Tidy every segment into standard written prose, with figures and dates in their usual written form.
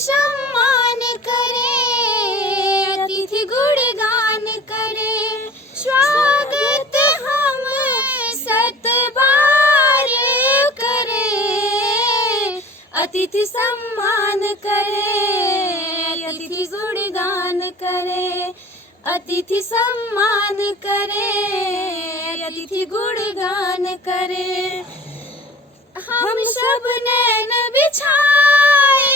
सम्मान करे, अतिथि गुणगान करे। स्वागत हम सतबार करे, अतिथि सम्मान करे, अतिथि गुणगान करे। अतिथि सम्मान करे, अतिथि गुणगान करे। हम सब नैन बिछाए,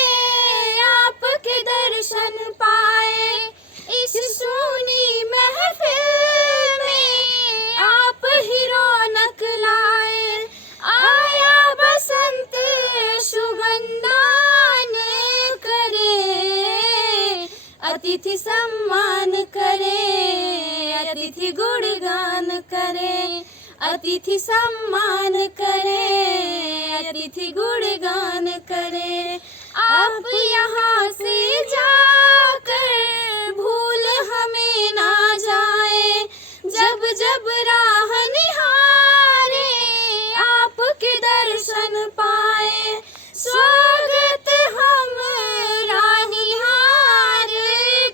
आपके दर्शन पाए। इस सूनी महफिल में आप ही रौनक लाए। आया बसंत सुगंधान करे, अतिथि सम्मान करे, अतिथि गुणगान करे। अतिथि सम्मान करे, अतिथि गुणगान करे। आप यहाँ से जाकर भूल हमें ना जाए। जब जब राह निहारे, आपके दर्शन पाए। स्वागत हम रानिहार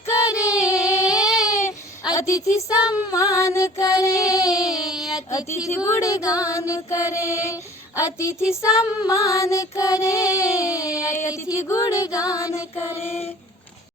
करे, अतिथि सम्मान करे, अतिथि गुणगान करे। अतिथि सम्मान करे, अतिथि गुणगान करे।